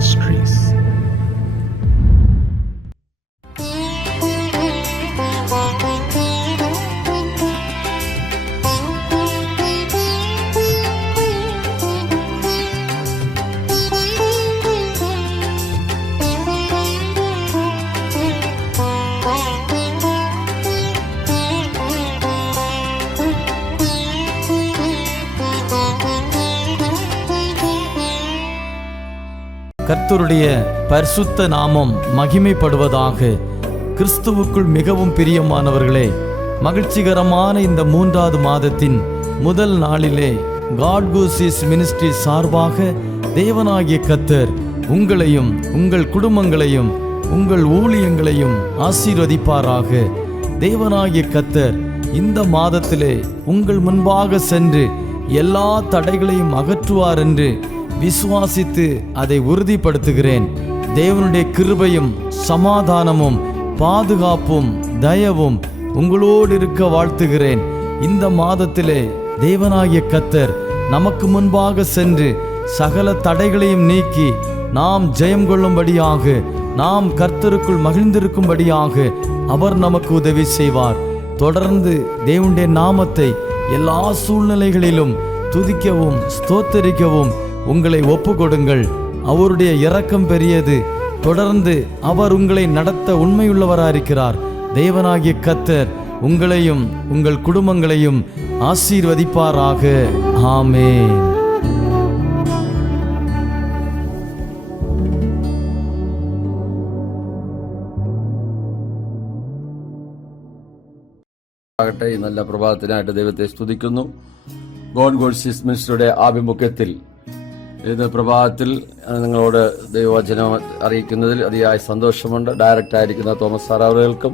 Ministries. கர்த்தருடைய பரிசுத்த நாமம் மகிமைப்படுவதாக. கிறிஸ்துவுக்குள் மிகவும் பிரியமானவர்களே, மகிழ்ச்சிகரமான இந்த 3வது மாதத்தின் முதல் நாளிலே காட் கூசிஸ் மினிஸ்ட்ரி சார்பாக தேவனாகிய கர்த்தர் உங்களையும் உங்கள் குடும்பங்களையும் உங்கள் ஊழியங்களையும் ஆசீர்வதிப்பாராக. தேவனாகிய கர்த்தர் இந்த மாதத்திலே உங்கள் முன்பாக சென்று எல்லா தடைகளையும் அகற்றுவார் என்று விசுவாசித்து அதை உறுதிப்படுத்துகிறேன். தேவனுடைய கிருபையும் சமாதானமும் பாதுகாப்பும் தயவும் உங்களோடு இருக்க வாழ்த்துகிறேன். இந்த மாதத்திலே தேவனாகிய கர்த்தர் நமக்கு முன்பாக சென்று சகல தடைகளையும் நீக்கி நாம் ஜெயம் கொள்ளும்படியாக, நாம் கர்த்தருக்குள் மகிழ்ந்திருக்கும்படியாக அவர் நமக்கு உதவி செய்வார். தொடர்ந்து தேவனுடைய நாமத்தை எல்லா சூழ்நிலைகளிலும் துதிக்கவும் ஸ்தோத்தரிக்கவும் உங்களை ஒப்பு கொடுங்கள். அவருடைய இரக்கம் பெரியது. தொடர்ந்து அவர் உங்களை நடத்த உண்மையுள்ளவராயிருக்கிறார். தேவனாகிய கர்த்தர் உங்களையும் உங்கள் குடும்பங்களையும் ஆசீர்வதிப்பாராக. ஆமென். നല്ല പ്രഭാതത്തിനായിട്ട് ദൈവത്തെ സ്തുതിക്കുന്നു. ഗോഡ് ഗോഡ്സിസ് മിനിസ്ട്രിയുടെ ആഭിമുഖ്യത്തിൽ ഇത് പ്രഭാതത്തിൽ നിങ്ങളോട് ദൈവവചനം അറിയിക്കുന്നതിൽ അതിയായ സന്തോഷമുണ്ട്. ഡയറക്റ്റായിരിക്കുന്ന തോമസ് സാർ അവറുകൾക്കും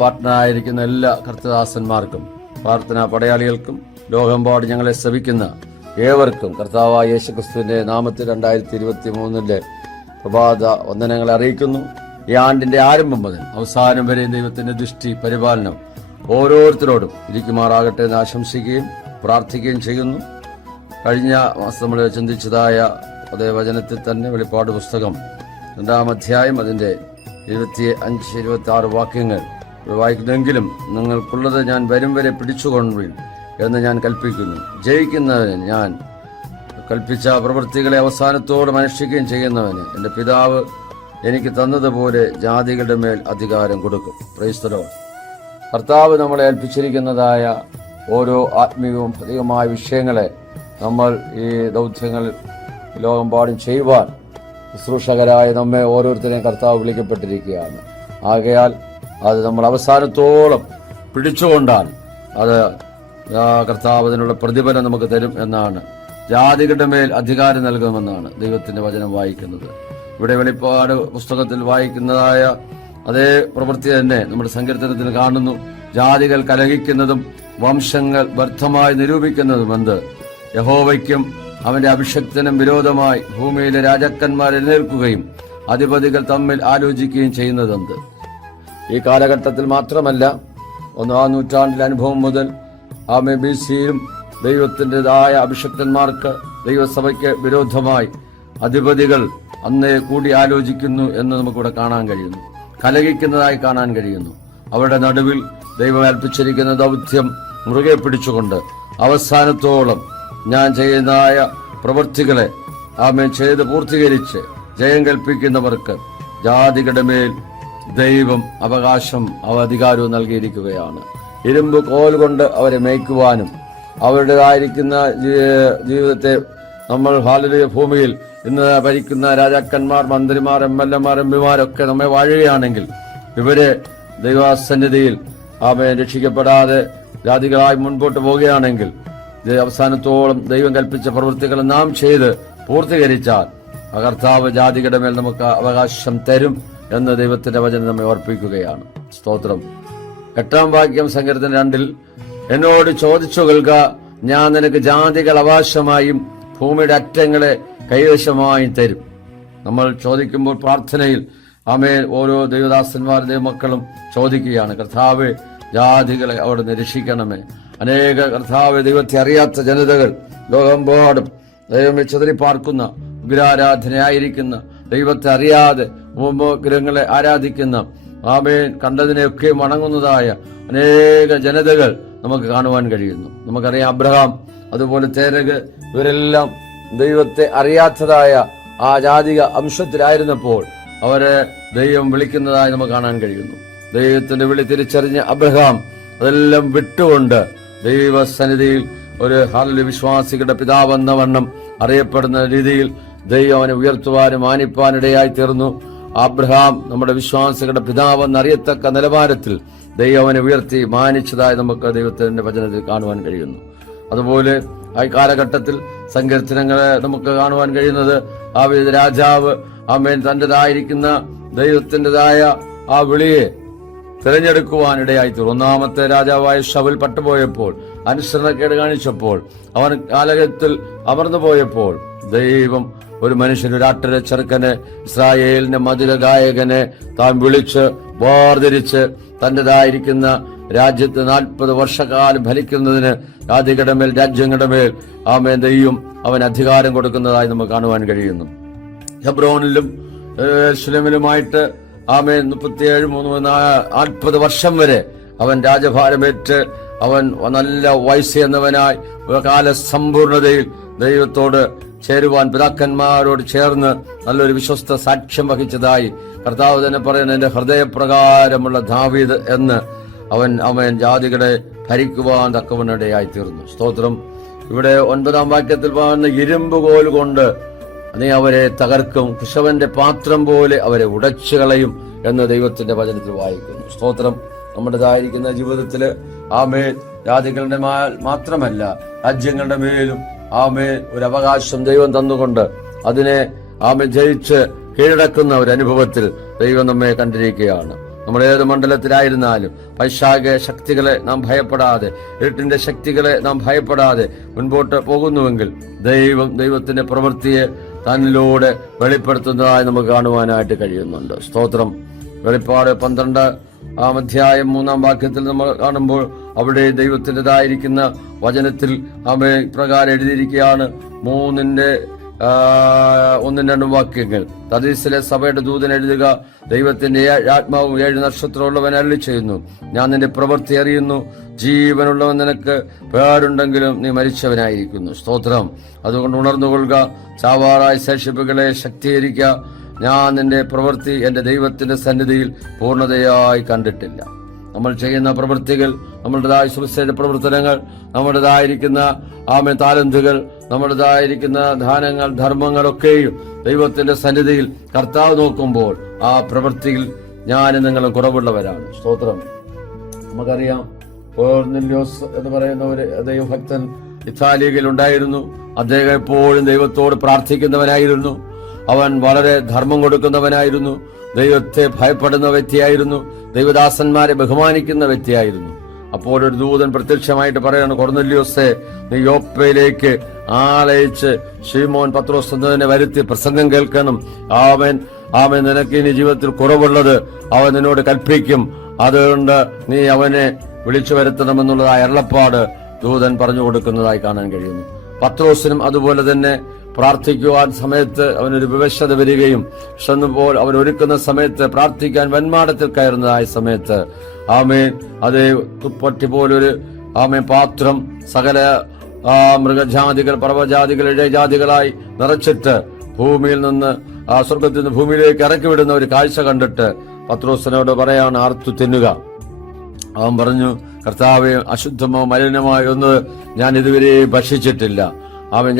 പാർട്ട്ണറായിരിക്കുന്ന എല്ലാ കർത്തദാസന്മാർക്കും പ്രാർത്ഥനാ പടയാളികൾക്കും ലോകമെമ്പാടും ഞങ്ങളെ ശ്രവിക്കുന്ന ഏവർക്കും കർത്താവായ യേശുക്രിസ്തുവിന്റെ നാമത്തിൽ 2023 പ്രഭാത വന്ദനങ്ങളെ അറിയിക്കുന്നു. ഈ ആണ്ടിന്റെ ആരംഭം മുതൽ അവസാനം വരെ ദൈവത്തിന്റെ ദൃഷ്ടി പരിപാലനം ഓരോരുത്തരോടും ഇരിക്കുമാറാകട്ടെ എന്ന് ആശംസിക്കുകയും പ്രാർത്ഥിക്കുകയും ചെയ്യുന്നു. കഴിഞ്ഞ മാസം നമ്മൾ ചിന്തിച്ചതായ അതേ വചനത്തിൽ തന്നെ വെളിപ്പാട് പുസ്തകം 2-ാം അധ്യായം അതിൻ്റെ 25-26 വാക്യങ്ങൾ വായിക്കുന്നെങ്കിലും നിങ്ങൾക്കുള്ളത് ഞാൻ വരും വരെ പിടിച്ചുകൊള്ളുവിൻ എന്ന് ഞാൻ കൽപ്പിക്കുന്നു. ജയിക്കുന്നവന് ഞാൻ കൽപ്പിച്ച പ്രവൃത്തികളെ അവസാനത്തോടെ അനുഷ്ഠിക്കുകയും ചെയ്യുന്നവന് എൻ്റെ പിതാവ് എനിക്ക് തന്നതുപോലെ ജാതികളുടെ മേൽ അധികാരം കൊടുക്കും. Praise the Lord. കർത്താവ് നമ്മളെ ഏൽപ്പിച്ചിരിക്കുന്നതായ ഓരോ ആത്മീയവും ഭൗതികമായ വിഷയങ്ങളെ നമ്മൾ ഈ ദൗത്യങ്ങൾ ലോകമെമ്പാടും ചെയ്യുവാൻ ശുശ്രൂഷകരായ നമ്മെ ഓരോരുത്തരെയും കർത്താവ് വിളിക്കപ്പെട്ടിരിക്കുകയാണ്. ആകയാൽ അത് നമ്മൾ അവസാനത്തോളം പിടിച്ചുകൊണ്ടാൽ അത് കർത്താവ് അതിനുള്ള പ്രതിഫലം നമുക്ക് തരും എന്നാണ്. ജാതികളുടെ മേൽ അധികാരം നൽകുമെന്നാണ് ദൈവത്തിന്റെ വചനം വായിക്കുന്നത്. ഇവിടെ വെളിപ്പാട് പുസ്തകത്തിൽ വായിക്കുന്നതായ അതേ പ്രവൃത്തി തന്നെ നമ്മുടെ സങ്കീർത്തനത്തിൽ കാണുന്നു. ജാതികൾ കലഹിക്കുന്നതും വംശങ്ങൾ വ്യർത്ഥമായി നിരൂപിക്കുന്നതും എന്ത്? യഹോവയ്ക്കും അവന്റെ അഭിഷക്തനും വിരോധമായി ഭൂമിയിലെ രാജാക്കന്മാർ എഴുന്നേൽക്കുകയും അധിപതികൾ തമ്മിൽ ആലോചിക്കുകയും ചെയ്യുന്നതെന്ത്? ഈ കാലഘട്ടത്തിൽ മാത്രമല്ല, 1-ാം നൂറ്റാണ്ടിലെ അനുഭവം മുതൽ BC-യിലും ദൈവത്തിൻ്റെതായ അഭിഷക്തന്മാർക്ക് ദൈവസഭയ്ക്ക് വിരോധമായി അധിപതികൾ അന്നേ കൂടി ആലോചിക്കുന്നു എന്ന് നമുക്കിവിടെ കാണാൻ കഴിയുന്നു. കലഹിക്കുന്നതായി കാണാൻ കഴിയുന്നു. അവരുടെ നടുവിൽ ദൈവം ഏൽപ്പിച്ചിരിക്കുന്ന ദൗത്യം മുറുകെ പിടിച്ചുകൊണ്ട് അവസാനത്തോളം ഞാൻ ചെയ്യുന്നതായ പ്രവൃത്തികളെ ചെയ്ത് പൂർത്തീകരിച്ച് ജയം കൽപ്പിക്കുന്നവർക്ക് ജാതികളുടെ മേൽ ദൈവം അവകാശം അധികാരവും നൽകിയിരിക്കുകയാണ്. ഇരുമ്പ് കോൽ കൊണ്ട് അവരെ മേയ്ക്കുവാനും അവരുടേതായിരിക്കുന്ന ജീവിതത്തെ നമ്മൾ ഭൂമിയിൽ ഇന്ന് ഭരിക്കുന്ന രാജാക്കന്മാർ, മന്ത്രിമാർ, MLA-മാർ, MP-മാരൊക്കെ നമ്മെ വാഴുകയാണെങ്കിൽ ഇവരെ ദൈവസന്നിധിയിൽ രക്ഷിക്കപ്പെടാതെ ജാതികളായി മുൻപോട്ട് പോവുകയാണെങ്കിൽ അവസാനത്തോളം ദൈവം കൽപ്പിച്ച പ്രവൃത്തികൾ നാം ചെയ്ത് പൂർത്തീകരിച്ചാൽ കർത്താവ് ജാതികളുടെ മേൽ നമുക്ക് അവകാശം തരും എന്ന് ദൈവത്തിന്റെ വചനം നമ്മെ ഓർപ്പിക്കുകയാണ്. സ്തോത്രം. 8-ാം വാക്യം സങ്കീർത്തനം 2-ൽ എന്നോട് ചോദിച്ചു കൊള്ളുക, ഞാൻ നിനക്ക് ജാതികൾ അവകാശമായും ഭൂമിയുടെ അറ്റങ്ങളെ കൈവശമായും തരും. നമ്മൾ ചോദിക്കുമ്പോൾ പ്രാർത്ഥനയിൽ ഓരോ ദൈവദാസന്മാരും ദൈവമക്കളും ചോദിക്കുകയാണ്, കർത്താവേ ജാതികളെ അവിടുന്ന് രക്ഷിക്കണമേ. അനേക കർത്താവ് ദൈവത്തെ അറിയാത്ത ജനതകൾ ലോകമെമ്പാടും ദൈവമേ ചിതറി പാർക്കുന്ന വിഗ്രഹാരാധനയായിരിക്കുന്ന, ദൈവത്തെ അറിയാതെ ഉപഗ്രഹങ്ങളെ ആരാധിക്കുന്ന, ആമേൻ, കണ്ടതിനെയൊക്കെ വണങ്ങുന്നതായ അനേക ജനതകൾ നമുക്ക് കാണുവാൻ കഴിയുന്നു. നമുക്കറിയാം, അബ്രഹാം, അതുപോലെ തേരക്, ഇവരെല്ലാം ദൈവത്തെ അറിയാത്തതായ ആ ജാതിക അംശത്തിലായിരുന്നപ്പോൾ അവരെ ദൈവം വിളിക്കുന്നതായി നമുക്ക് കാണാൻ കഴിയുന്നു. ദൈവത്തിന്റെ വിളി തിരിച്ചറിഞ്ഞ അബ്രഹാം അതെല്ലാം വിട്ടുകൊണ്ട് ദൈവസന്നിധിയിൽ ഒരു വിശ്വാസികളുടെ പിതാവെന്ന വണ്ണം അറിയപ്പെടുന്ന രീതിയിൽ ദൈവം അവനെ ഉയർത്തുവാനും മാനിപ്പാനിടയായി തീർന്നു. അബ്രഹാം നമ്മുടെ വിശ്വാസികളുടെ പിതാവെന്ന് അറിയത്തക്ക നിലവാരത്തിൽ ദൈവം അവനെ ഉയർത്തി മാനിച്ചതായി നമുക്ക് ദൈവത്തിന്റെ വചനത്തിൽ കാണുവാൻ കഴിയുന്നു. അതുപോലെ ആ കാലഘട്ടത്തിൽ സങ്കീർത്തനങ്ങളെ നമുക്ക് കാണുവാൻ കഴിയുന്നത്, ആ രാജാവ് ആമേൻ തന്റേതായിരിക്കുന്ന ദൈവത്തിൻ്റെതായ ആ വിളിയെ തിരഞ്ഞെടുക്കുവാനിടയായി തീർന്നു. ഒന്നാമത്തെ രാജാവായ ശൗൽ പട്ടുപോയപ്പോൾ, അനുസരണക്കേട് കാണിച്ചപ്പോൾ, അവൻ കാലഘട്ടത്തിൽ അമർന്നു പോയപ്പോൾ ദൈവം ഒരു മനുഷ്യൻ, ഒരു ആട്ടിലെ ചെറുക്കനെ, ഇസ്രായേലിന്റെ മധുര ഗായകനെ താൻ വിളിച്ച് വേർതിരിച്ച് തന്റേതായിരിക്കുന്ന രാജ്യത്ത് 40 വർഷക്കാലം ഭരിക്കുന്നതിന് രാജ്യങ്ങളുടെ മേൽ ആമേൻ ദൈവം അവൻ അധികാരം കൊടുക്കുന്നതായി നമുക്ക് കാണുവാൻ കഴിയുന്നു. ഹെബ്രോനിലും യെരൂശലേമിലുമായിട്ട് ആമേൻ 40 വർഷം വരെ അവൻ രാജഭാരമേറ്റ് അവൻ നല്ല വയസ്സെന്നവനായി കാല സമ്പൂർണതയിൽ ദൈവത്തോട് ചേരുവാൻ പിതാക്കന്മാരോട് ചേർന്ന് നല്ലൊരു വിശ്വസ്ത സാക്ഷ്യം വഹിച്ചതായി കർത്താവ് തന്നെ പറയുന്നത്, എന്റെ ഹൃദയപ്രകാരമുള്ള ദാവീദ് എന്ന് അവൻ ജാതികളെ ഭരിക്കുവാൻ തക്കവനിടയായി തീർന്നു. സ്തോത്രം. ഇവിടെ 9-ാം വാക്യത്തിൽ പറയുന്ന, ഇരുമ്പ് കോൽ കൊണ്ട് നീ അവരെ തകർക്കും, കുശവന്റെ പാത്രം പോലെ അവരെ ഉടച്ചു കളയും എന്ന് ദൈവത്തിന്റെ വചനത്തിൽ വായിക്കുന്നു. സ്തോത്രം. നമ്മുടേതായിരിക്കുന്ന ജീവിതത്തില് ആമേൻ ജാതികളുടെ മാത്രമല്ല രാജ്യങ്ങളുടെ മേലും ആമേൻ ഒരു അവകാശം ദൈവം തന്നുകൊണ്ട് അതിനെ ആമേൻ ജയിച്ച് കീഴടക്കുന്ന ഒരു അനുഭവത്തിൽ ദൈവം നമ്മെ കണ്ടിരിക്കുകയാണ്. നമ്മൾ ഏത് മണ്ഡലത്തിലായിരുന്നാലും പൈശാചിക ശക്തികളെ നാം ഭയപ്പെടാതെ, ഇരുട്ടിന്റെ ശക്തികളെ നാം ഭയപ്പെടാതെ മുൻപോട്ട് പോകുന്നുവെങ്കിൽ ദൈവത്തിന്റെ പ്രവൃത്തിയെ തന്നിലൂടെ വെളിപ്പെടുത്തുന്നതായി നമുക്ക് കാണുവാനായിട്ട് കഴിയുന്നുണ്ട്. സ്തോത്രം. വെളിപ്പാട് 12-ാം അധ്യായം 3-ാം വാക്യത്തിൽ നമ്മൾ കാണുമ്പോൾ അവിടെ ദൈവത്തിൻ്റെതായിരിക്കുന്ന വചനത്തിൽ പ്രകാരം എഴുതിയിരിക്കുകയാണ്, 1-2 വാക്യങ്ങൾ. തദീസിലെ സഭയുടെ ദൂതൻ എഴുതുക, ദൈവത്തിന്റെ ആത്മാവും 7 നക്ഷത്രമുള്ളവൻ അരുളി ചെയ്യുന്നു, ഞാൻ നിന്റെ പ്രവൃത്തി അറിയുന്നു, ജീവനുള്ളവൻ നിനക്ക് പേരുണ്ടെങ്കിലും നീ മരിച്ചവനായിരിക്കുന്നു. സ്തോത്രം. അതുകൊണ്ട് ഉണർന്നുകൊള്ളുക, ചാവാറായ ശേഷിപ്പുകളെ ശക്തീകരിക്കുക. ഞാൻ നിന്റെ പ്രവൃത്തി എന്റെ ദൈവത്തിന്റെ സന്നിധിയിൽ പൂർണ്ണതയായി കണ്ടിട്ടില്ല. നമ്മൾ ചെയ്യുന്ന പ്രവൃത്തികൾ, നമ്മുടേതായ സുവിശേഷ പ്രവർത്തനങ്ങൾ, നമ്മുടേതായിരിക്കുന്ന താലന്തുകൾ, നമ്മുടേതായിരിക്കുന്ന ദാനങ്ങൾ, ധർമ്മങ്ങളൊക്കെയും ദൈവത്തിന്റെ സന്നിധിയിൽ കർത്താവ് നോക്കുമ്പോൾ ആ പ്രവൃത്തിയിൽ ഞാനും നിങ്ങളും കുറവുള്ളവരാണ്. സ്തോത്രം. നമുക്കറിയാം, കൊർന്നേല്യോസ് എന്ന് പറയുന്ന ഒരു ദൈവഭക്തൻ ഇത്താലിയിൽ ഉണ്ടായിരുന്നു. അദ്ദേഹം എപ്പോഴും ദൈവത്തോട് പ്രാർത്ഥിക്കുന്നവനായിരുന്നു. അവൻ വളരെ ധർമ്മം കൊടുക്കുന്നവനായിരുന്നു. ദൈവത്തെ ഭയപ്പെടുന്ന വ്യക്തിയായിരുന്നു. ദൈവദാസന്മാരെ ബഹുമാനിക്കുന്ന വ്യക്തിയായിരുന്നു. അപ്പോൾ ഒരു ദൂതൻ പ്രത്യക്ഷമായിട്ട് പറയാണ്, കൊർന്നേല്യോസേ, നീ യോപ്പയിലേക്ക് ആളയച്ച് ശീമോൻ പത്രോസ് എന്നതിനെ വരുത്തി പ്രസംഗം കേൾക്കണം. അവൻ നിനക്ക് ഇനി ജീവിതത്തിൽ കുറവുള്ളത് അവൻ നിന്നോട് കൽപ്പിക്കും. അതുകൊണ്ട് നീ അവനെ വിളിച്ചു വരുത്തണമെന്നുള്ളതായ അരുളപ്പാട് ദൂതൻ പറഞ്ഞു കൊടുക്കുന്നതായി കാണാൻ കഴിയുന്നു. പത്രോസിനും അതുപോലെ തന്നെ പ്രാർത്ഥിക്കുവാൻ സമയത്ത് അവനൊരു വിവശത വരികയും ക്ഷണപ്പോൾ അവൻ ഒരുക്കുന്ന സമയത്ത് പ്രാർത്ഥിക്കാൻ വന്മാടത്തിൽ കയറുന്നതായ സമയത്ത് അതേ തുപ്പട്ടി പോലൊരു പാത്രം സകല മൃഗജാതികൾ, പർവ്വജാതികൾ, ഇഴജാതികളായി നിറച്ചിട്ട് ഭൂമിയിൽ നിന്ന് സ്വർഗത്തിൽ നിന്ന് ഭൂമിയിലേക്ക് ഇറക്കി വിടുന്ന ഒരു കാഴ്ച കണ്ടിട്ട് പത്രോസിനോട് പറയാണ്, ആർത്തു തിന്നുക. അവൻ പറഞ്ഞു, കർത്താവേ, അശുദ്ധമോ മലിനമായോ ഒന്ന് ഞാൻ ഇതുവരെ ഭക്ഷിച്ചിട്ടില്ല.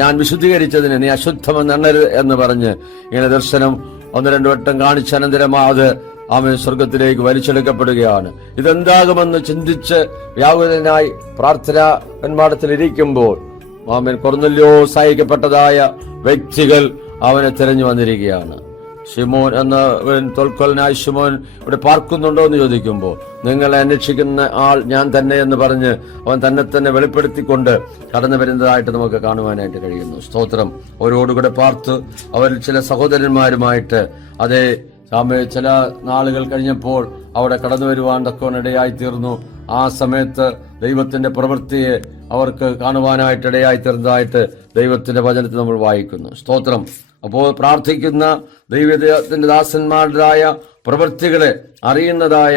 ഞാൻ വിശുദ്ധീകരിച്ചതിന് നീ അശുദ്ധമെന്നെണ്ണരുത് എന്ന് പറഞ്ഞ് ഇങ്ങനെ ദർശനം 1-2 വട്ടം കാണിച്ച അനന്തരം അത് സ്വർഗത്തിലേക്ക് വലിച്ചെടുക്കപ്പെടുകയാണ്. ഇതെന്താകുമെന്ന് ചിന്തിച്ച് വ്യാകുലനായി പ്രാർത്ഥനാ വന്മാടത്തിൽ ഇരിക്കുമ്പോൾ കൊർന്നേല്യോസ് അയക്കപ്പെട്ടതായ വ്യക്തികൾ അവനെ തിരഞ്ഞു വന്നിരിക്കുകയാണ്. ശിമോൻ എന്ന തോൽക്കൊലനായ ശിമോൻ ഇവിടെ പാർക്കുന്നുണ്ടോ എന്ന് ചോദിക്കുമ്പോൾ, നിങ്ങളെ അന്വേഷിക്കുന്ന ആൾ ഞാൻ തന്നെ എന്ന് പറഞ്ഞ് അവൻ തന്നെ വെളിപ്പെടുത്തിക്കൊണ്ട് കടന്നു വരുന്നതായിട്ട് നമുക്ക് കാണുവാനായിട്ട് കഴിയുന്നു. സ്തോത്രം. അവരോടുകൂടെ പാർത്ത് അവരിൽ ചില സഹോദരന്മാരുമായിട്ട് അതേ ചില നാളുകൾ കഴിഞ്ഞപ്പോൾ അവിടെ കടന്നു വരുവാൻ തക്കവനിടയായി തീർന്നു. ആ സമയത്ത് ദൈവത്തിന്റെ പ്രവൃത്തിയെ അവർക്ക് കാണുവാനായിട്ട് ഇടയായി തീർന്നതായിട്ട് ദൈവത്തിന്റെ വചനത്തിൽ നമ്മൾ വായിക്കുന്നു. സ്തോത്രം. അപ്പോൾ പ്രാർത്ഥിക്കുന്ന ദൈവത്തിന്റെ ദാസന്മാരുടേതായ പ്രവൃത്തികളെ അറിയുന്നതായ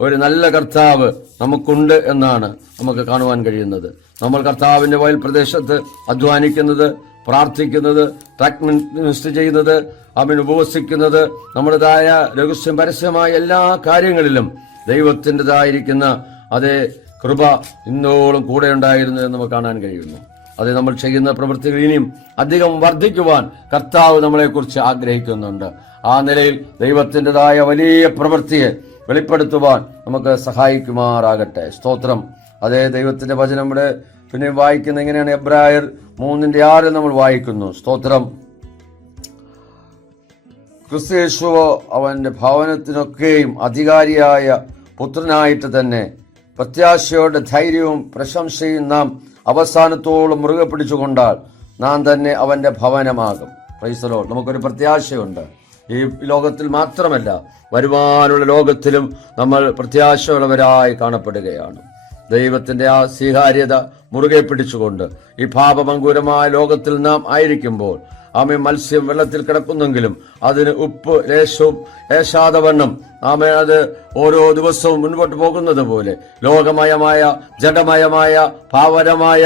ഒരു നല്ല കർത്താവ് നമുക്കുണ്ട് എന്നാണ് നമുക്ക് കാണുവാൻ കഴിയുന്നത്. നമ്മൾ കർത്താവിന്റെ വയൽ പ്രദേശത്ത് അധ്വാനിക്കുന്നത്, പ്രാർത്ഥിക്കുന്നത്, ട്രാക്ക് മിനിസ്റ്റർ ചെയ്യുന്നത്, അവൻ ഉപവസിക്കുന്നത്, നമ്മുടേതായ രഹസ്യം പരസ്യമായ എല്ലാ കാര്യങ്ങളിലും ദൈവത്തിൻ്റെതായിരിക്കുന്ന അതേ കൃപ ഇന്നോളം കൂടെ ഉണ്ടായിരുന്നു എന്ന് നമുക്ക് കാണാൻ കഴിയുന്നു. അത് നമ്മൾ ചെയ്യുന്ന പ്രവൃത്തികൾ ഇനിയും അധികം വർദ്ധിക്കുവാൻ കർത്താവ് നമ്മളെക്കുറിച്ച് ആഗ്രഹിക്കുന്നുണ്ട്. ആ നിലയിൽ ദൈവത്തിൻ്റെതായ വലിയ പ്രവൃത്തിയെ വെളിപ്പെടുത്തുവാൻ നമുക്ക് സഹായിക്കുമാറാകട്ടെ. സ്തോത്രം. അതേ ദൈവത്തിന്റെ വചനം ഇവിടെ പിന്നെ വായിക്കുന്ന എങ്ങനെയാണ്? എബ്രായർ 3:6 നമ്മൾ വായിക്കുന്നു. സ്തോത്രം. ക്രിസ്തുയേശുവോ അവന്റെ ഭവനത്തിനൊക്കെയും അധികാരിയായ പുത്രനായിട്ട് തന്നെ പ്രത്യാശയോടെ ധൈര്യവും പ്രശംസയും നാം അവസാനത്തോളം മുറുകെ പിടിച്ചുകൊണ്ടാൽ നാം തന്നെ അവന്റെ ഭവനമാകും. Praise the Lord. നമുക്കൊരു പ്രത്യാശയുണ്ട്. ഈ ലോകത്തിൽ മാത്രമല്ല, വരുവാനുള്ള ലോകത്തിലും നമ്മൾ പ്രത്യാശയുള്ളവരായി കാണപ്പെടുകയാണ്. ദൈവത്തിന്റെ ആ സ്വീകാര്യത മുറുകെ പിടിച്ചുകൊണ്ട് ഈ പാപമങ്കൂരമായ ലോകത്തിൽ നാം ആയിരിക്കുമ്പോൾ ആമേ മത്സ്യം വെള്ളത്തിൽ കിടക്കുന്നെങ്കിലും അതിന് ഉപ്പ് ലേശവും ഏശാതവണ്ണം ആമേ അത് ഓരോ ദിവസവും മുൻപോട്ട് പോകുന്നത് പോലെ ലോകമയമായ ജഡമയമായ പാവനമായ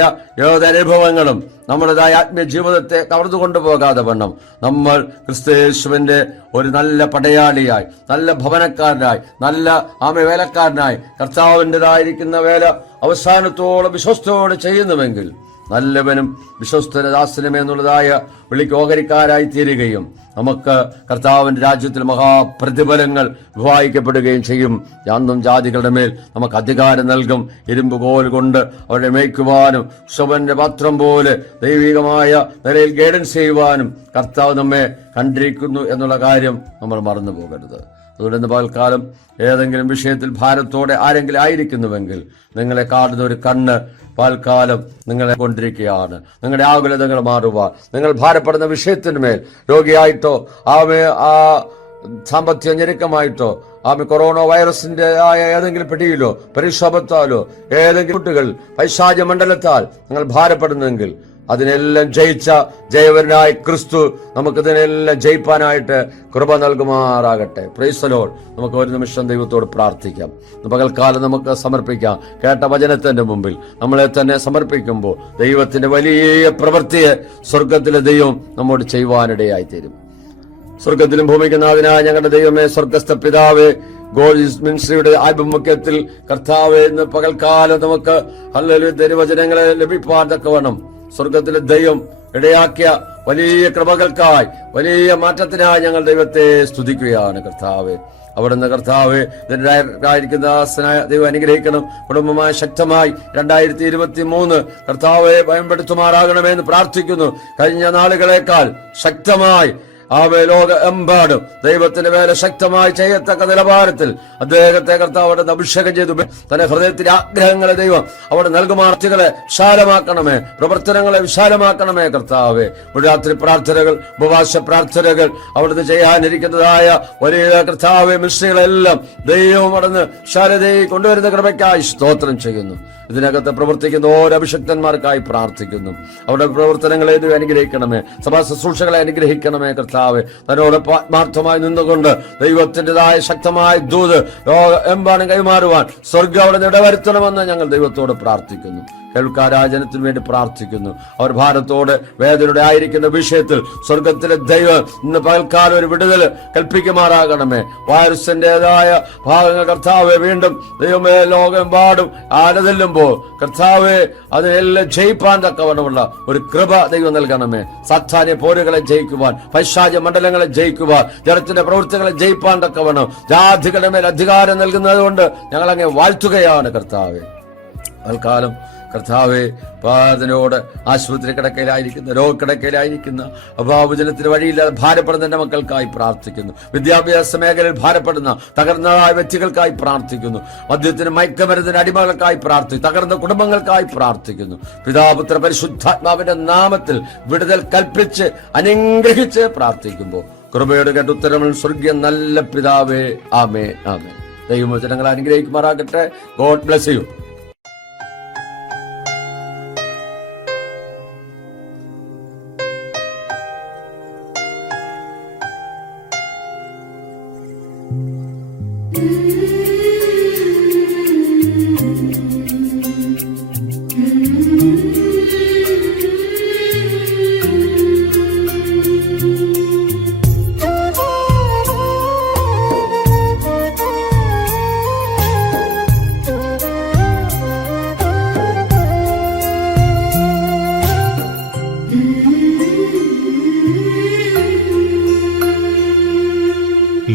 ഏതനുഭവങ്ങളും നമ്മുടേതായ ആത്മീയ ജീവിതത്തെ കവർന്നു കൊണ്ടുപോകാതെ വണ്ണം നമ്മൾ ക്രിസ്തുയേശുവിന്റെ ഒരു നല്ല പടയാളിയായി, നല്ല ഭവനക്കാരനായി, നല്ല ആമേ വേലക്കാരനായി കർത്താവിൻ്റെതായിരിക്കുന്ന വേല അവസാനത്തോളം വിശ്വസ്തയോടെ ചെയ്യുന്നുവെങ്കിൽ നല്ലവനും വിശ്വസ്തദാസനുമേ എന്നുള്ളതായ വിളിക്ക് ഓഹരിക്കാരായി തീരുകയും നമുക്ക് കർത്താവിന്റെ രാജ്യത്തിൽ മഹാപ്രതിഫലങ്ങൾ വിവാഹിക്കപ്പെടുകയും ചെയ്യും. യാതൊന്നും ജാതികളുടെ മേൽ നമുക്ക് അധികാരം നൽകും. ഇരുമ്പ് കോൽ കൊണ്ട് അവരെ മേയ്ക്കുവാനും ശവന്റെ പാത്രം പോലെ ദൈവികമായ നിലയിൽ ഗൈഡൻസ് ചെയ്യുവാനും കർത്താവ് നമ്മെ കണ്ടിരിക്കുന്നു എന്നുള്ള കാര്യം നമ്മൾ മറന്നു പോകരുത്. അതുകൊണ്ട് ഇന്ന് പകൽക്കാലം ഏതെങ്കിലും വിഷയത്തിൽ ഭാരത്തോടെ ആരെങ്കിലും ആയിരിക്കുന്നുവെങ്കിൽ നിങ്ങളെ കാണുന്ന ഒരു കണ്ണ് പകൽക്കാലം നിങ്ങളെ കൊണ്ടിരിക്കുകയാണ്. നിങ്ങളുടെ ആകുലതകൾ മാറുവാൻ, നിങ്ങൾ ഭാരപ്പെടുന്ന വിഷയത്തിന്മേൽ രോഗിയായിട്ടോ ആ സാമ്പത്തിക ഞെരുക്കമായിട്ടോ കൊറോണ വൈറസിന്റെ ആയ ഏതെങ്കിലും പിടിയിലോ പരിക്ഷോഭത്താലോ ഏതെങ്കിലും കുട്ടികൾ പൈശാച മണ്ഡലത്താൽ നിങ്ങൾ ഭാരപ്പെടുന്നെങ്കിൽ അതിനെല്ലാം ജയിച്ച ജയവരനായ ക്രിസ്തു നമുക്കിതിനെല്ലാം ജയിപ്പാനായിട്ട് കൃപ നൽകുമാറാകട്ടെ. Praise the Lord. നമുക്ക് ഒരു നിമിഷം ദൈവത്തോട് പ്രാർത്ഥിക്കാം. പകൽക്കാലം നമുക്ക് സമർപ്പിക്കാം. കേട്ട വചനത്തിന്റെ മുമ്പിൽ നമ്മളെ തന്നെ സമർപ്പിക്കുമ്പോൾ ദൈവത്തിന്റെ വലിയ പ്രവൃത്തിയെ സ്വർഗത്തിലെ ദൈവം നമ്മോട് ചെയ്യുവാനിടയായിത്തീരും. സ്വർഗത്തിലും ഭൂമിക്കും നാഥനായ ഞങ്ങളുടെ ദൈവമേ, സ്വർഗസ്ഥ പിതാവേ, ഗോൾസ് മിനിസ്ട്രിയുടെ ആഭിമുഖ്യത്തിൽ കർത്താവേ, ഇന്ന് പകൽക്കാലം നമുക്ക് ഹല്ലേലൂയ ദൈവവചനങ്ങളെ ലഭിപ്പാൻ തക്കവണ്ണം സ്വർഗത്തിലെ ദൈവം ഇടയാക്കിയ വലിയ കൃപകൾക്കായി, വലിയ മാറ്റത്തിനായി ഞങ്ങൾ ദൈവത്തെ സ്തുതിക്കുകയാണ്. കർത്താവേ, അവിടുന്ന് കർത്താവേ ഇതിനായിരിക്കുന്ന ദൈവം അനുഗ്രഹിക്കണം. കുടുംബമായി ശക്തമായി 2023 കർത്താവെ ഭയപ്പെടുത്തുമാറാകണമെന്ന് പ്രാർത്ഥിക്കുന്നു. കഴിഞ്ഞ നാളുകളേക്കാൾ ശക്തമായി ലോക എമ്പാടും ദൈവത്തിന്റെ വേല ശക്തമായി ചെയ്യത്തക്ക നിലവാരത്തിൽ അദ്ദേഹത്തെ കർത്താവ് അവിടെ അഭിഷേകം ചെയ്തു. തന്റെ ഹൃദയത്തിലെ ആഗ്രഹങ്ങളെ ദൈവം അവിടെ നൽകുമാർത്തികളെ വിശാലമാക്കണമേ, പ്രവർത്തനങ്ങളെ വിശാലമാക്കണമേ. കർത്താവെ, രാത്രി പ്രാർത്ഥനകൾ, ഉപവാസ പ്രാർത്ഥനകൾ, അവിടുന്ന് ചെയ്യാനിരിക്കുന്നതായ വലിയ കർത്താവെ മിശ്രികളെല്ലാം ദൈവം അവിടുന്ന് ശാരദയെ കൊണ്ടുവരുന്ന കൃപയ്ക്കായി സ്തോത്രം ചെയ്യുന്നു. ഇതിനകത്ത് പ്രവർത്തിക്കുന്ന ഓരോ അഭിഷക്തന്മാർക്കായി പ്രാർത്ഥിക്കുന്നു. അവരുടെ പ്രവർത്തനങ്ങളെ അനുഗ്രഹിക്കണമേ, സഭാ ശുശ്രൂഷകളെ അനുഗ്രഹിക്കണമേ. കർത്താവെ, തന്നോട് ആത്മാർത്ഥമായി നിന്നുകൊണ്ട് ദൈവത്തിൻ്റെതായ ശക്തമായ ദൂത് എമ്പാടും കൈമാറുവാൻ സ്വർഗ്ഗം അവിടെ ഇടവരുത്തണമെന്ന് ഞങ്ങൾ ദൈവത്തോട് പ്രാർത്ഥിക്കുന്നു. കേൾക്കാരാജനത്തിനു വേണ്ടി പ്രാർത്ഥിക്കുന്നു. അവർ ഭാരത്തോടെ വേദനയുടെ ആയിരിക്കുന്ന വിഷയത്തിൽ സ്വർഗത്തിലെ ദൈവം ഇന്ന് പകൽക്കാലം ഒരു വിടുതൽ കൽപ്പിക്കുമാറാകണമേ. വൈറസിന്റേതായ ഭാഗങ്ങൾ കർത്താവെ വീണ്ടും ദൈവമേ ലോകമെമ്പാടും ആലതല്ലുമ്പോൾ കർത്താവെ അതിനെല്ലാം ജയിപ്പാൻ തക്കവണ്ണമുള്ള ഒരു കൃപ ദൈവം നൽകണമേ. സാത്താന്യ പോരുകളെ ജയിക്കുവാൻ, പൈശാച മണ്ഡലങ്ങളെ ജയിക്കുവാൻ, ജഡത്തിന്റെ പ്രവൃത്തികളെ ജയിപ്പാൻ തക്കവണ്ണം ജാതികളുടെ മേൽ അധികാരം നൽകുന്നത് കൊണ്ട് ഞങ്ങൾ അങ്ങ് വാഴ്ത്തുകയാണ്. കർത്താവെ, തൽക്കാലം കർത്താവെ, പാതനോട് ആശുപത്രി കിടക്കയിലായിരിക്കുന്ന, രോഗക്കിടക്കയിലായിരിക്കുന്ന, അഭാവജനത്തിന് വഴിയില്ലാതെ ഭാരപ്പെടുന്ന എന്റെ മക്കൾക്കായി പ്രാർത്ഥിക്കുന്നു. വിദ്യാഭ്യാസ മേഖലയിൽ ഭാരപ്പെടുന്ന തകർന്നതായ വ്യക്തികൾക്കായി പ്രാർത്ഥിക്കുന്നു. മദ്യത്തിന് മയക്കമരുന്നിന് അടിമകൾക്കായി പ്രാർത്ഥിക്കുന്നു. തകർന്ന കുടുംബങ്ങൾക്കായി പ്രാർത്ഥിക്കുന്നു. പിതാപുത്ര പരിശുദ്ധാത്മാവിന്റെ നാമത്തിൽ വിടുതൽ കൽപ്പിച്ച് അനുഗ്രഹിച്ച് പ്രാർത്ഥിക്കുമ്പോൾ കൃപയുടെ കേട്ടുത്തരങ്ങൾ സ്വർഗീയ നല്ല പിതാവേ, ആമേ ആമേ. ദൈവവചനങ്ങൾ അനുഗ്രഹിക്കുമാറാകട്ടെ. God bless you.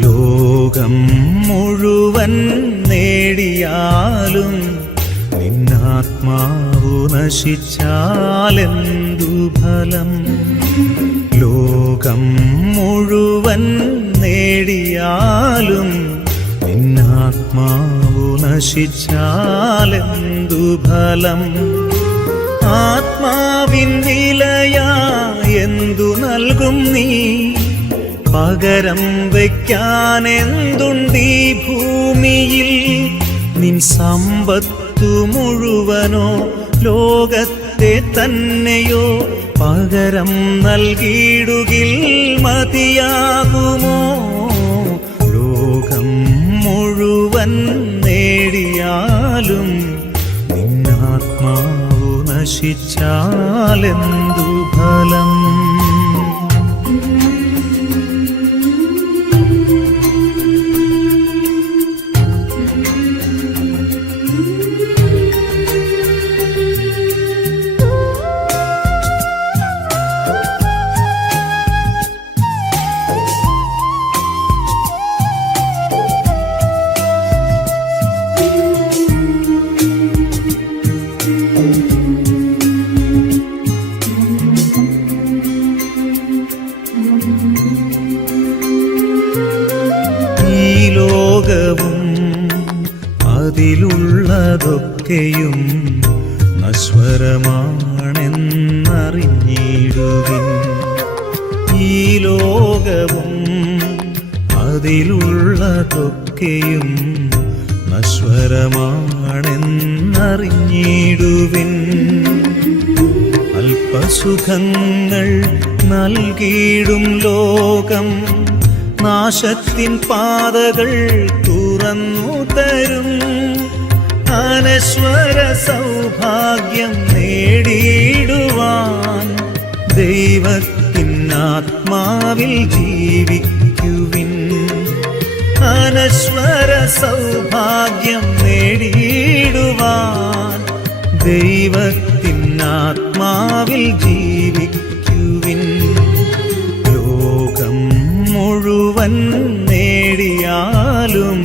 ലോകം മുഴുവൻ നേടിയാലും നിന്നാത്മാവു നശിച്ചാലെന്തു ഫലം? ലോകം മുഴുവൻ നേടിയാലും നിന്നാത്മാവു നശിച്ചാലെന്തു ഫലം? ആത്മാവിൻ വിലയായെന്തു നൽകും നീ? പകരം വയ്ക്കാനെന്തുണ്ടീ ഭൂമിയിൽ? നിൻ സമ്പത്തു മുഴുവനോ ലോകത്തെ തന്നെയോ പകരം നൽകിയിടുകിൽ മതിയാകുമോ? ലോകം മുഴുവൻ നേടിയാലും നിന്നാത്മാവു നശിച്ചാലെന്തു ഫലം? അതിലുള്ളതൊക്കെയും നശ്വരമാണെന്നറിഞ്ഞിടുവിൻ. ഈ ലോകവും അതിലുള്ളതൊക്കെയും നശ്വരമാണെന്നറിഞ്ഞിടുവിൻ. അല്പസുഖങ്ങൾ നൽകിയിടും ലോകം നാശത്തിൻ പാതകൾ തുറന്നു തരും. അനശ്വര സൗഭാഗ്യം നേടിയിടുവാൻ ദൈവത്തിൻ ആത്മാവിൽ ജീവിക്കുവിൻ. അനശ്വര സൗഭാഗ്യം നേടിയിടുവാൻ ദൈവത്തിൻ ആത്മാവിൽ ജീവിക്കുവിൻ. ലോകം മുഴുവൻ നേടിയാലും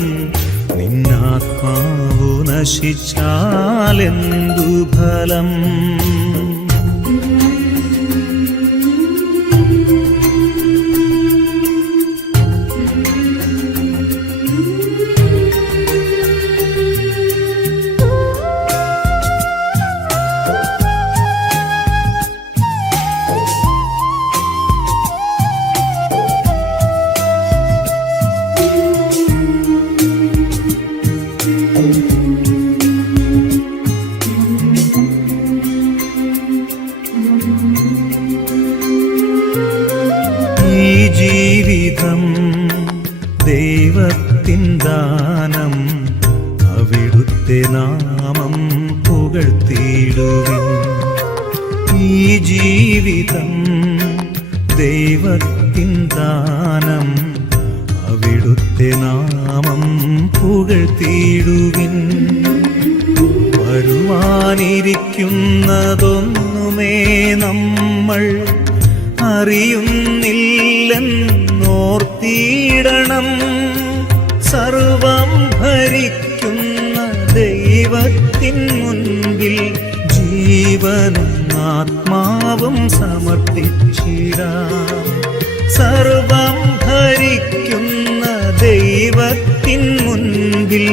നിന്നാത്മാവു നശിച്ചാലെന്തു ഫലം? ജീവിതം ദൈവത്തിൻ ദാനം, അവിടുത്തെ നാമം പുകഴ്ത്തിയിടുവിൻ. ഈ ജീവിതം ദൈവത്തിൻ ദാനം, അവിടുത്തെ നാമം പുകഴ്ത്തിയിടുവിൻ. വരുവാനിരിക്കുന്നതൊന്നുമേ നമ്മൾ അറിയുന്നില്ലെന്നോർത്തിയിടണം. സർവം ഭരിക്കുന്ന ദൈവത്തിൻ മുൻപിൽ ജീവനും ആത്മാവും സമർപ്പിച്ചിടാം. സർവം ഭരിക്കുന്ന ദൈവത്തിൻ മുൻപിൽ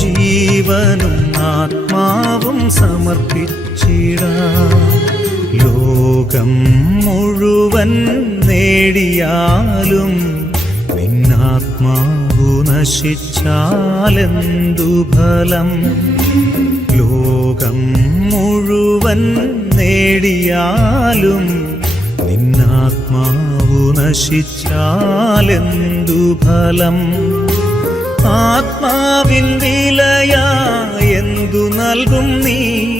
ജീവനും ആത്മാവും സമർപ്പിച്ചിടാം. ലോകം മുഴുവൻ നേടിയാലും നിന്നാത്മാവു നശിച്ചാലെന്തു ഫലം? ലോകം മുഴുവൻ നേടിയാലും നിന്നാത്മാവു നശിച്ചാലെന്തു ഫലം? ആത്മാവിൻ വിലയായെന്തു നൽകും നീ?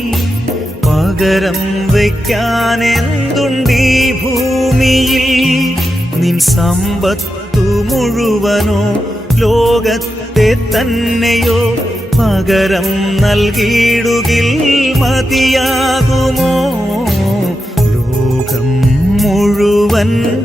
പകരം വയ്ക്കാൻ എന്തുണ്ടീ ഭൂമിയിൽ? നിൻ സമ്പത്തു മുഴുവനോ ലോകത്തെ തന്നെയോ പകരം നൽകിയിടുകിൽ മതിയാകുമോ? ലോകം മുഴുവൻ